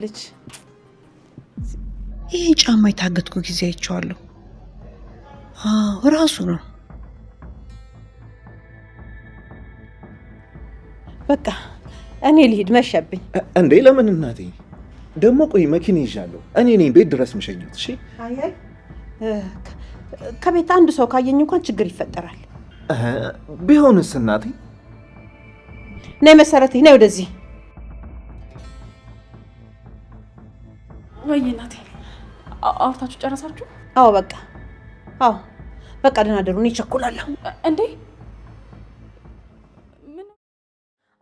ልጅ ይሄ ጫማ የታገትኩ ጊዜ አይቼዋለሁ። ራሱ ነው። በቃ እኔ ልሂድ መሸብኝ። እንዴ ለምን እናቴ? ደግሞ ቆይ መኪና ይዣለሁ እኔ ነኝ ቤት ድረስ መሸኘት። እሺ አይ ከቤት አንድ ሰው ካየኝ እንኳን ችግር ይፈጠራል። ቢሆንስ እናቴ? ነይ መሰረቴ ነይ ወደዚህ። ወይ እናቴ አውርታችሁ ጨረሳችሁ? አዎ በቃ ደህና ደሩ። እኔ እቸኩላለሁ። እንዴ ምን?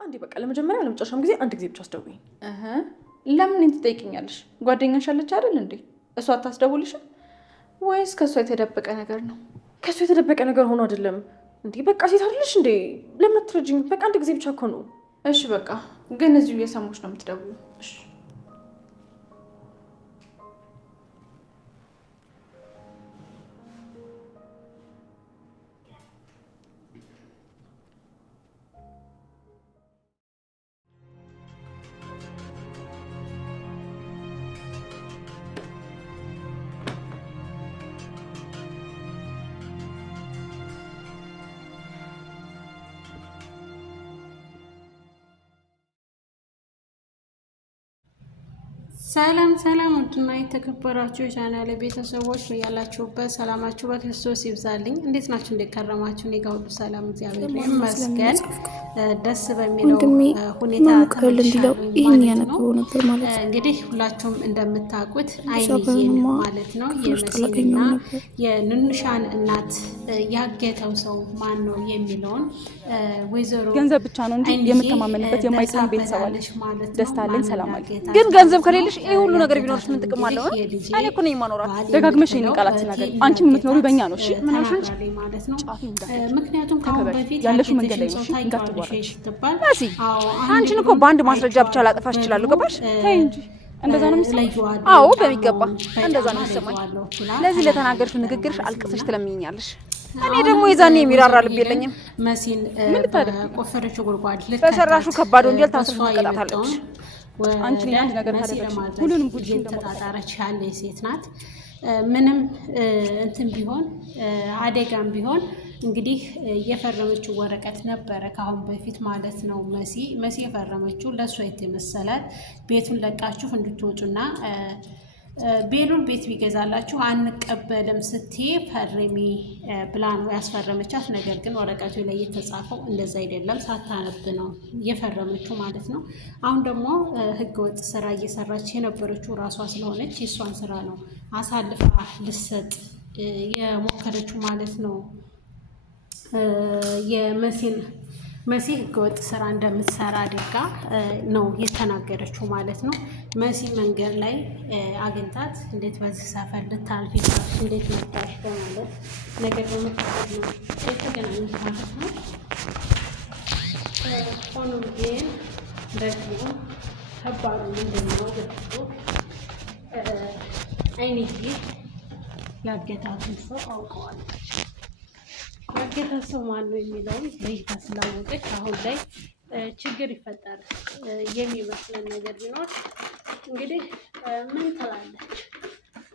አንዴ በቃ ለመጀመሪያ ለመጨረሻም ጊዜ አንድ ጊዜ ብቻ አስደውይኝ። ለምን እንት ትጠይቂኛለሽ? ጓደኛሽ አለች አይደል እንዴ? እሷ አታስደውልሽም ወይስ ከሷ የተደበቀ ነገር ነው? ከሷ የተደበቀ ነገር ሆኖ አይደለም እንዴ? በቃ ሴት አይደለሽ እንዴ? ለምን አትረጂኝ? በቃ አንድ ጊዜ ብቻ እኮ ነው። እሺ በቃ ግን እዚሁ እየሰማሁሽ ነው የምትደውይው። እሺ ሰላም ውድና የተከበራችሁ የቻናሌ ቤተሰቦች ያላችሁበት ሰላማችሁ በክርስቶስ ይብዛልኝ። እንዴት ናችሁ? እንዴት ከረማችሁ? እኔ ጋር ሁሉ ሰላም እግዚአብሔር ይመስገን። ደስ በሚለው ሁኔታ ተመልሻለሁ ማለት ነው። እንግዲህ ሁላችሁም እንደምታውቁት አይንዬን ማለት ነው የመሲንና የንንሻን እናት ያገተው ሰው ማን ነው የሚለውን ወይዘሮ ገንዘብ ብቻ ነው እንጂ የምተማመንበት የማይጸን ቤተሰብ አለሽ። ደስታ አለኝ፣ ሰላም አለኝ። ግን ገንዘብ ከሌለሽ ይሄ ሁሉ ነገር ቢኖርሽ ምን ጥቅም አለው? እኔ እኮ ነኝ የማኖራት። ደጋግመሽ ይሄን ቃላት ተናገሪ። አንቺ የምትኖሪው በእኛ ነው። እሺ ምን አልሽ ማለት ነው? ምክንያቱም ከአሁን በፊት ያለሽው መንገድ ላይ ነው። እሺ እንዳትዋረጂ። እሺ አንቺን እኮ በአንድ ማስረጃ ብቻ ላጠፋሽ እችላለሁ። ገባሽ? ተይ እንጂ እንደዛ ነው የሚሰማኝ? አዎ በሚገባ እንደዛ ነው የሚሰማኝ። ለዚህ ለተናገርሽው ንግግርሽ አልቅሰሽ ትለምኛለሽ። እኔ ደግሞ የዛኔ የሚራራ ልብ የለኝም። መሲን ቆፈረችው ጉድጓድ በሰራሽው ከባድ ወንጀል ታስረሽ ትቀጣታለች። አንቺ አንድ ነገር ታደርጋለሽ። ሁሉንም ጉድሽን ተጣጣረች ያለ ሴት ናት። ምንም እንትን ቢሆን አደጋም ቢሆን እንግዲህ የፈረመችው ወረቀት ነበረ ካሁን በፊት ማለት ነው። መሲ የፈረመችው ለእሷ የተመሰላት ቤቱን ለቃችሁ እንድትወጡና ቤሉን ቤት ቢገዛላችሁ አንቀበልም ስትይ ፈርሚ ብላ ነው ያስፈረመቻት። ነገር ግን ወረቀቱ ላይ የተጻፈው እንደዛ አይደለም፣ ሳታነብ ነው የፈረመችው ማለት ነው። አሁን ደግሞ ህገወጥ ስራ እየሰራች የነበረችው ራሷ ስለሆነች የእሷን ስራ ነው አሳልፋ ልሰጥ የሞከረችው ማለት ነው። መሲ ህገወጥ ስራ እንደምትሰራ አድርጋ ነው የተናገረችው ማለት ነው። መሲ መንገድ ላይ አግኝታት እንዴት በዚህ ሰፈር ልታልፊ ቻልሽ? እንዴት መጣሽ? በማለት ነገር በመጣት ነው የተገናኙት ማለት ነው። ሆኖም ግን ደግሞ ከባዱ ምንድነው ብትሉ አይንዬ ያገታትን ሰው አውቀዋለች። ያገታት ሰው ማን ነው የሚለውን ለይታ ስላወቀች አሁን ላይ ችግር ይፈጠራል የሚመስለን ነገር ቢኖር እንግዲህ ምን ትላለች?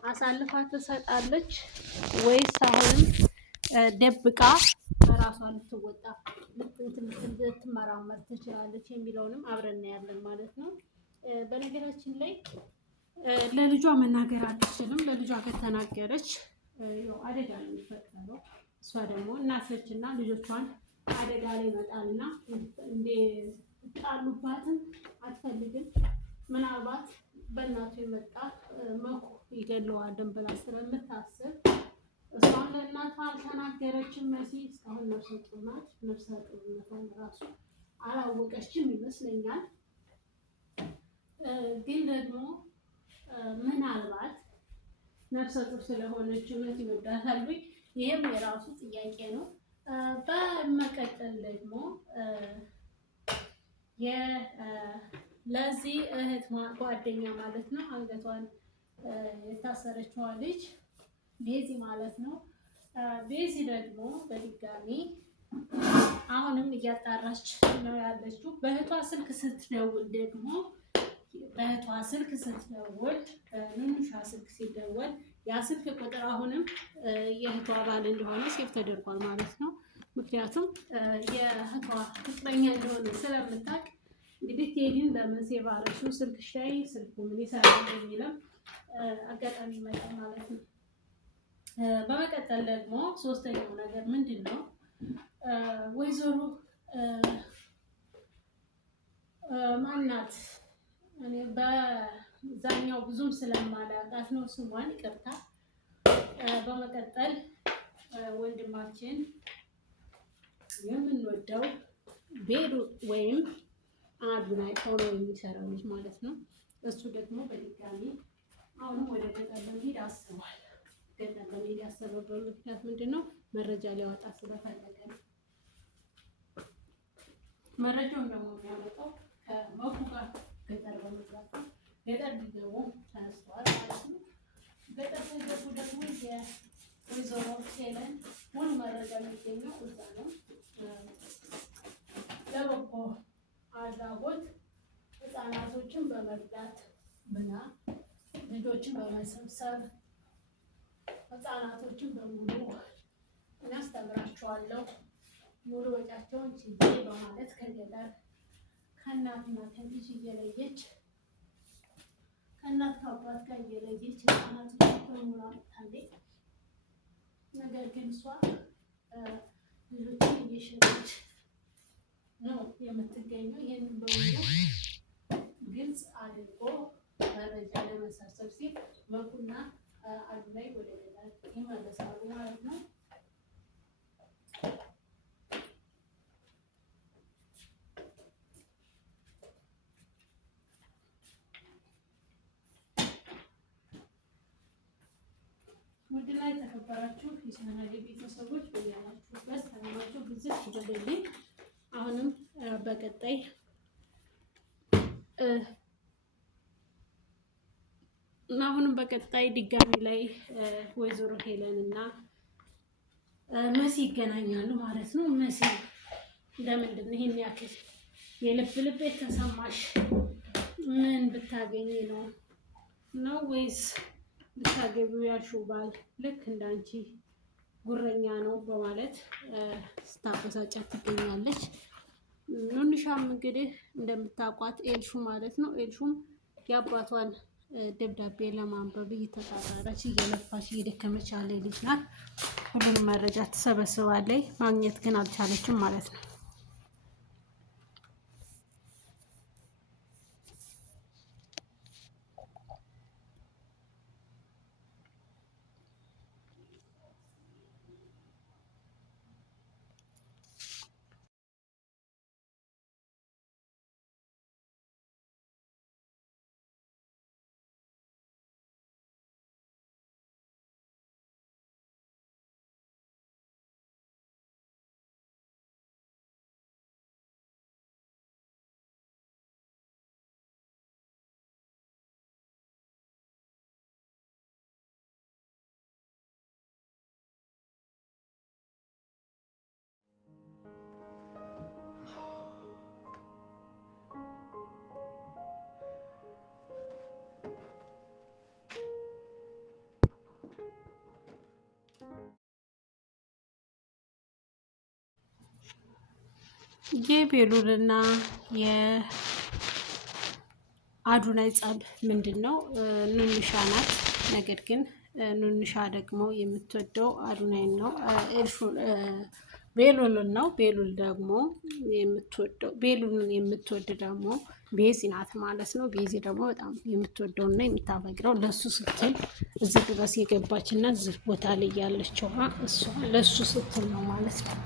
አሳልፋ ትሰጣለች ወይስ አሁንም ደብቃ በራሷ ልትወጣ ልትመራመር ትችላለች የሚለውንም አብረን እናያለን ማለት ነው። በነገራችን ላይ ለልጇ መናገር አትችልም። ለልጇ ከተናገረች ያው አደጋ ነው የሚፈጠረው። እሷ ደግሞ እናቶችና ልጆቿን አደጋ ላይ ይመጣልና ጣሉባትም አትፈልግም። ምናልባት በእናቱ የመጣ መኩ ይገለዋልን ብላ ስለምታስብ እሷን ለእናቷ አልተናገረችም። መሲ እስካሁን ነፍሰ ጡር ናት። ነፍሰ ጡርነቷን ራሱ አላወቀችም ይመስለኛል። ግን ደግሞ ምናልባት ነፍሰ ጡር ስለሆነች እውነት ይወዳታል ወይ? ይሄም የራሱ ጥያቄ ነው። በመቀጠል ደግሞ ለዚህ እህት ጓደኛ ማለት ነው አንገቷን የታሰረችዋ ልጅ ቤዚ ማለት ነው። ቤዚ ደግሞ በድጋሚ አሁንም እያጣራች ነው ያለችው። በእህቷ ስልክ ስትደውል ደግሞ በእህቷ ስልክ ስትደውል ኑኑሻ ስልክ ሲደወል ያ ስልክ ቁጥር አሁንም የእህቷ ባል እንደሆነ ሴፍ ተደርጓል ማለት ነው። ምክንያቱም የእህቷ ፍቅረኛ እንደሆነ ስለምታውቅ እንግዲህ ቴዲን ለምን ሴቭ አደረግሽው ስልክሽ ላይ ስልኩ ምን ይሰራል የሚለው አጋጣሚ ይመጣል ማለት ነው። በመቀጠል ደግሞ ሶስተኛው ነገር ምንድን ነው? ወይዘሮ ማናት እኔ በዛኛው ብዙም ስለማላውቃት ነው ስሟን ይቅርታ። በመቀጠል ወንድማችን የምንወደው ቤሉ ወይም አዱናይ ሆኖ የሚሰራው ልጅ ማለት ነው። እሱ ደግሞ በድጋሚ አሁንም ወደ ገጠር ለመሄድ አስቧል። ገጠር ለመሄድ ያሰበበት ምክንያት ምንድን ነው? መረጃ ሊያወጣ ስለፈለገ ነው። መረጃውን ደግሞ የሚያመጣው ከመኩ ጋር ገጠር በመግባት ነው። ገጠር ሊገቡ ተነስተዋል ማለት ነው። ገጠር ሲገቡ ደግሞ የወይዘሮ ሄለን ሙሉ መረጃ የሚገኘው እዛ ነው። ለበጎ አድራጎት ህፃናቶችን በመርዳት ብና ልጆችን በመሰብሰብ ህፃናቶችን በሙሉ እናስተምራቸዋለሁ ሙሉ ወጫቸውን ችዬ በማለት ከገጠር ከእናትና ከልጅ እየለየች ከእናት ከአባት ጋር እየለየች ህፃናቶችን በሙሉ አምጥታለች። ነገር ግን እሷ ልጆችን እየሸጠች ነው የምትገኘው። ይህንን በሙሉ ግልጽ አድርጎ መረጃ ለመሰብሰብ ሲል መኩና አዱናይ ወደ ገጠር ይመለሳሉ ማለት ነው። ውድና የተከበራችሁ የቻናሌ ቤተሰቦች በያላችሁበት ሰላማችሁ ብዝት ይበልልኝ። አሁንም በቀጣይ ድጋሚ ላይ ወይዘሮ ሄለን እና መሲ ይገናኛሉ ማለት ነው። መሲ ለምንድን ነው ይሄን ያክል የልብ ልብ የተሰማሽ? ምን ብታገኝ ነው ወይስ ልታገቢው ያልሽው ባል ልክ እንዳንቺ ጉረኛ ነው በማለት ስታበሳጫት ትገኛለች። ኑንሻም እንግዲህ እንደምታውቋት ኤልሹ ማለት ነው። ኤልሹም የአባቷን ደብዳቤ ለማንበብ እየተጣጣረች እየለፋች እየደከመች ያለ ልጅ ናት። ሁሉንም መረጃ ትሰበስባለች፣ ማግኘት ግን አልቻለችም ማለት ነው። የቤሉልና የአዱናይ ጸብ ምንድን ነው? ኑንሻ ናት። ነገር ግን ኑንሻ ደግሞ የምትወደው አዱናይ ነው፣ ቤሉልን ነው። ቤሉል ደግሞ ቤሉልን የምትወድ ደግሞ ቤዚ ናት ማለት ነው። ቤዚ ደግሞ በጣም የምትወደውና የምታፈቅረው ለሱ ስትል እዚህ ድረስ የገባች እና እዚህ ቦታ ላይ ያለችው እሷ ለሱ ስትል ነው ማለት ነው።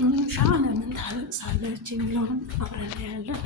ኑንሻ ለምን ታለቅሳለች የሚለውን አብረን ያለን